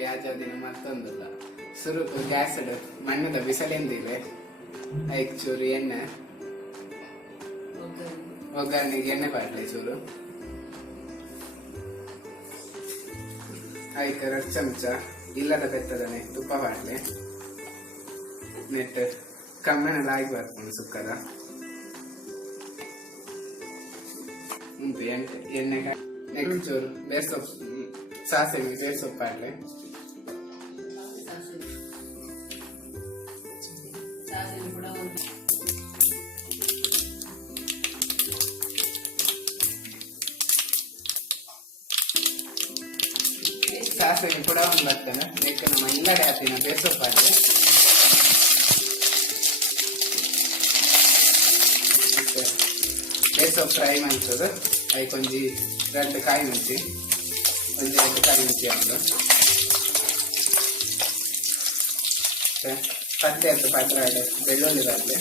ನೋಡಿ ಆಜಾದಿನ ಮತ್ತೊಂದಿಲ್ಲ ಸುರು ಗ್ಯಾಸ್ ಮಣ್ಣದ ಬಿಸಲೆಂದಿದೆ ಐಕ್ ಚೂರು ಎಣ್ಣೆ ಒಗ್ಗರಣೆಗೆ ಎಣ್ಣೆ ಬಾಡ್ಲೆ ಚೂರು ಐಕ್ 2 ಚಮಚ ಇಲ್ಲದ ಬೆತ್ತದನೆ ತುಪ್ಪ ಬಾಡ್ಲೆ ನೆಟ್ ಕಮ್ಮೆನೆಲ್ಲ ಆಗಿ ಬರ್ಕೊಂಡು ಸುಕ್ಕದ ಉಂಟು ಎಣ್ಣೆ ನೆಕ್ ಚೂರು ಬೇರ್ ಸೊಪ್ಪು ಸಾಸಿವೆ ಬೇರ್ ಸೊಪ್ಪು ಹಾಕ್ಲೆ ಸಾಸಿವೆ ಕೂಡ ಒಂದು ಬರ್ತೇನೆ ನೆಕ್ ನಮ್ಮ ಇಲ್ಲಡೆ ಹಾಕ್ತೀನಿ ಬೇರ್ ಸೊಪ್ಪು ಹಾಕ್ಲೆ ಬೇರ್ ಸೊಪ್ಪು ಫ್ರೈ ಮಾಡ್ತದೆ ಅದಕ್ಕೆ ಒಂಜಿ 2 ಕಾಯಿ ಮುಂಚಿ ಒಂದು 2 ಕಾಯಿ ಮುಂಚಿ ಒಂದು ಪತ್ತೆ ಪಾತ್ರ ಬೆಳ್ಳುಳ್ಳಿ ಬರಲಿ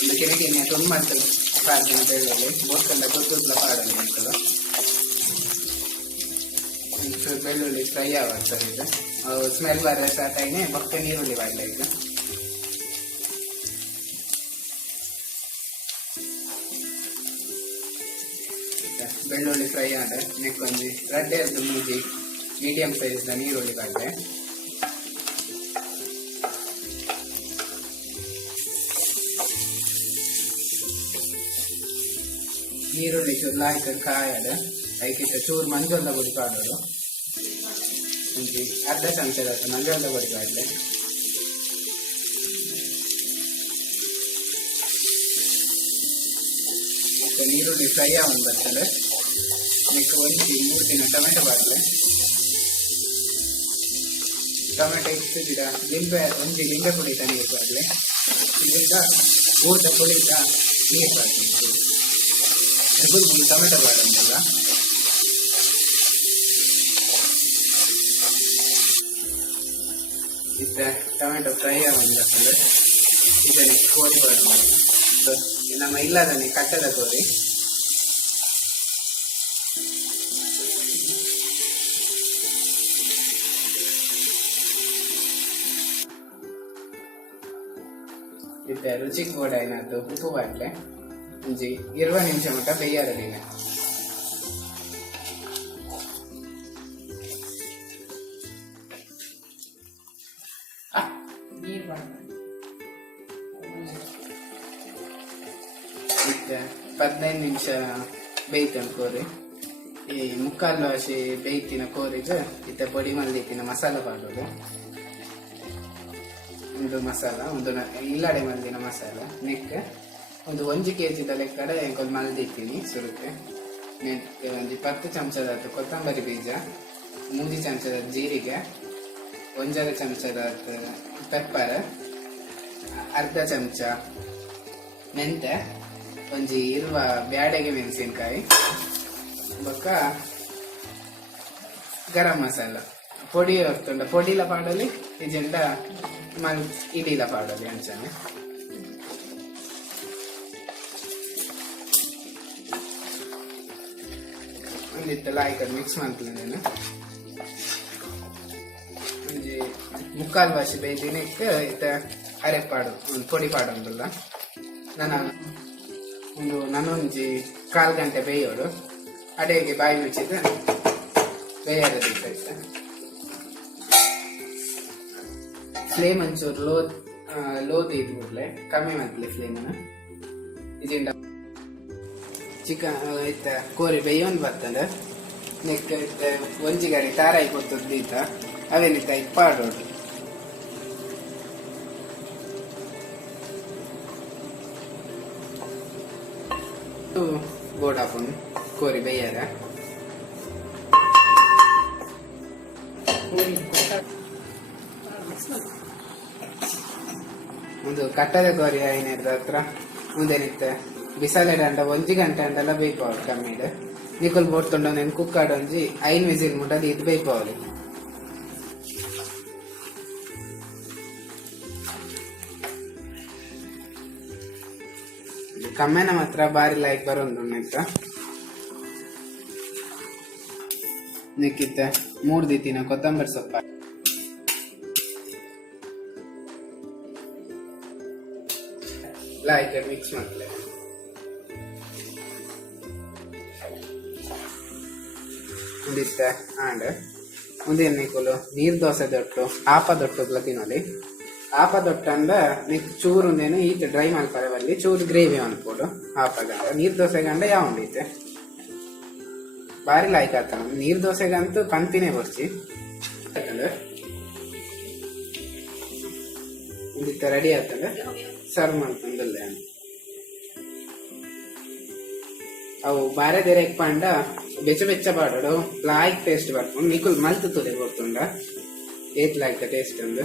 ಒಂದು ಕಿರಿಕಿರಿಯ ತುಂಬ ಮಾಡ್ತದೆ ಪಾರ್ಕಿನ ಬೆಳ್ಳುಳ್ಳಿ ಬೋಸ್ಕಂಡ ಗೊತ್ತುಲ್ಲ ಪಾಡಲು ಮಾಡ್ತದೆ ಒಂಚೂರು ಬೆಳ್ಳುಳ್ಳಿ ಫ್ರೈ ಆಗ್ತದೆ ಇದು ಸ್ಮೆಲ್ ಬರೋ ಸ್ಟಾರ್ಟ್ ಆಗಿ ಮತ್ತೆ ನೀರುಳ್ಳಿ ಬಾಡಲೆ ಈಗ ಬೆಳ್ಳುಳ್ಳಿ ಫ್ರೈ ಆದ ನೆಕ್ ಒಂಜಿ 2 ಮೂಜಿ ಮೀಡಿಯಂ ಸೈಜ್ ನೀರುಳ್ಳಿ ಬಾಡ್ಲೆ ನೀರುಳ್ಳಿ ಚೂರು ಲಾಯ್ಕ ಕಾಯದ ಅದಕ್ಕೆ ಚೂರು ಮಂಜೊಲ್ಲ ಪುಡಿ ಪಾಡೋದು ಒಂಜಿ 1/2 ಚಮಚದ ಮಂಜೊಲ್ಲ ಪುಡಿ ಬಾಡ್ಲೆ ನೀರುಳ್ಳಿ ಫ್ರೈ ಆಗೊಂಡು ಬರ್ತದೆ ನೆಕ್ ಒಂಜಿ 3 ದಿನ ಟೊಮೆಟೊ ಬಾಡ್ಲೆ ಟೊಮೆಟೊ ಇಟ್ಟಿದ್ದೀರ ಒಂಜಿ ಲಿಂಬೆ ಪುಡಿ ನೀರು ಬಾಡ್ಲೆ ಇದರಿಂದ ಊಟ ಪುಳಿತ ನೀರು ಬಾಡ್ತೀನಿ ಟೊಮೆಟೊ ಬಾಡಂತಲ್ಲ ಇತ್ತ ಟೊಮೆಟೊ ಫ್ರೈ ಆಗೊಂಡು ಬರ್ತದೆ ಇದನ್ನೇ ಕೋರಿ ಬಾಡ ನಮ್ಮ ಇಲ್ಲದನ್ನೇ ಕಟ್ಟದ ಕೋರಿ ಇತ್ತ ರುಚಿಗೆ ಕೂಡ ಏನಾದ್ರು ಉಪ್ಪು ಬಾಡ್ಲೆ ಒಂಜಿ 20 ನಿಮಿಷ ಮಟ್ಟ ಬೇಯಾರಲಿಲ್ಲ ಇತ್ತ 15 ನಿಮಿಷ ಬೇಯ್ತನ ಕೋರಿ ಈ ಮುಕ್ಕಾಲು ವಾಸಿ ಬೇಯ್ತಿನ ಕೋರಿಗೆ ಇತ್ತ ಪೊಡಿ ಮಲ್ಲಿತಿನ ಮಸಾಲ ಮಾಡೋದು ಒಂದು ಮಸಾಲ ಒಂದು ಇಲ್ಲಡೆ ಮಲ್ದಿನ ಮಸಾಲ ನೆಕ್ ಒಂದು 1 kg ಲೆಕ್ಕಡೆ ಒಂದು ಮಲ್ದಿತ್ತೀನಿ ಸುರುಕ್ಕೆ ನೆಕ್ಕೆ ಒಂದು 10 ಚಮಚದ ಕೊತ್ತಂಬರಿ ಬೀಜ 3 ಚಮಚದ ಜೀರಿಗೆ 1 ಚಮಚದ ಪೆಪ್ಪರ್ 1/2 ಚಮಚ ಮೆಂತೆ ಒಂಜಿ ಇರುವ ಬ್ಯಾಡೆಗೆ ಮೆಣಸಿನಕಾಯಿ ಬೊಕ್ಕ ಗರಂ ಮಸಾಲ ಪೊಡಿ ಹೊರ್ತುಂಡ ಪೊಡಿಲ ಪಾಡಲಿ ಇಜೆಂಡ ಇಡಿಲ ಪಾಡಲಿ ಅಂಚನೆ ಒಂದಿತ್ತಲ್ಲ ಆಯ್ತು ಮಿಕ್ಸ್ ಮಾಡ್ತೀನಿ ಒಂಜಿ ಮುಕ್ಕಾಲು ವಾಸಿ ಬೇಯ್ದಿನಕ್ಕೆ ಇತ್ತ ಅರೆ ಪಾಡು ಒಂದು ಪೊಡಿ ಪಾಡು ಉಂಟಲ್ಲ ನಾನೊಂಜಿ 1/4 ಗಂಟೆ ಬೇಯೋಡು ಅಡೆಗೆ ಬಾಯಿ ಮುಚ್ಚಿದ ಬೇಯದ ಬೇಕಾಯ್ತ ಫ್ಲೇಮ್ ಒಂಚೂರು ಲೋದ್ ಇದ್ ಬಿಡ್ಲೆ ಕಮ್ಮಿ ಮಾಡ್ಲಿ ಫ್ಲೇಮನ್ನು ಇಜಿಂಡ ಚಿಕನ್ ಇತ್ತ ಕೋರಿ ಬೇಯೋನ್ ಬರ್ತದೆ ನೆಕ್ ಇತ್ತ ಒಂಜಿ ಗಾಡಿ ತಾರಾಯಿ ಕೊತ್ತದ್ದೀತ ಅವೇನಿತ್ತ ಇಪ್ಪಾಡೋಡು ಬೋರ್ಡ್ ಹಾಕೊಂಡು ಕೋರಿ ಬೇಯಾರ ಒಂದು ಕಟ್ಟದ ಕೋರಿ ಐನದ ಹತ್ರ ಮುಂದೆ ನಿತ್ತ ಬಿಸಾಲೆಡ ಅಂಡ 1 ಗಂಟೆ ಅಂಡೆಲ್ಲ ಬೇಯ್ಪವಳು ಕಮ್ಮಿಡ್ ನಿಕುಲ್ ಬೋಡ್ತೊಂಡ ನೆನ್ ಕುಕ್ಕಾಡ ಒಂಜಿ 5 ವಿಸಿಲ್ ಮುಟ್ಟದು ಇದು ಬೇಯ್ಪವಳು ಕಮ್ಮೆನ ಮಾತ್ರ ಬಾರಿ ಲೈಕ್ ಬರೋದು ನೆಕ್ಕ ನಿಕ್ಕಿತ್ತೆ 3 ದಿತ್ತಿನ ಕೊತ್ತಂಬರಿ ಸೊಪ್ಪ ಲೈಕ್ ಮಿಕ್ಸ್ ಮಾಡ್ಲೆ ಒಂದಿತ್ತೆ ಆಂಡ್ ಮುಂದೇನು ನಿಕ್ಕಲು ನೀರ್ ದೋಸೆ ದೊಟ್ಟು ಆಪ ದೊಟ್ಟು ತಿನ್ನಲಿ ಆಪ ದೊಟ್ಟ ಅಂದ ನೀಕ್ ಚೂರು ಒಂದೇನು ಈತ ಡ್ರೈ ಮಾಡ್ತಾರೆ ಬಲ್ಲಿ ಚೂರು ಗ್ರೇವಿ ಅನ್ಕೊಡು ಆಪಗಂಡ ನೀರ್ ದೋಸೆಗಂಡ ಯಾವ ಉಂಡೈತೆ ಬಾರಿ ಲೈಕ್ ಆತ ನೀರ್ ದೋಸೆಗಂತೂ ಪಂಪಿನೇ ಬರ್ಚಿ ಒಂದಿತ್ತ ರೆಡಿ ಆತಂದ್ರೆ ಸರ್ವ್ ಮಾಡ್ಕೊಂಡಲ್ಲ ಅವು ಬಾರೆ ದೇರೆ ಪಂಡ ಬೆಚ್ಚ ಬೆಚ್ಚ ಪಾಡೋಡು ಲಾಯ್ಕ್ ಟೇಸ್ಟ್ ಬರ್ಕೊಂಡು ನಿಕುಲ್ ಮಲ್ತು ತುಲೆ ಕೊಡ್ತುಂಡ ಏತ್ ಲಾಯ್ಕ್ ಟೇಸ್ಟ್ ಒಂದು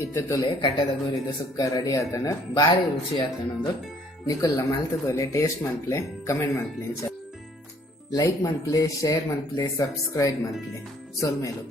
ಇತ್ತು ತುಲೆ ಕಟ್ಟದ ಗುರಿದು ಸುಕ್ಕ ರೆಡಿ ಆತಂಡ ಬಾರಿ ರುಚಿ ಆತನೊಂದು ನಿಕುಲ್ಲ ಮಲ್ತು ತುಲೆ ಟೇಸ್ಟ್ ಮನ್ಪ್ಲೆ ಕಮೆಂಟ್ ಮನ್ಪ್ಲೆ ಲೈಕ್ ಮನ್ಪ್ಲೆ ಶೇರ್ ಮನ್ಪ್ಲೆ ಸಬ್ಸ್ಕ್ರೈಬ್ ಮನ್ಪ್ಲೆ ಸೋಲ್ಮೇಲು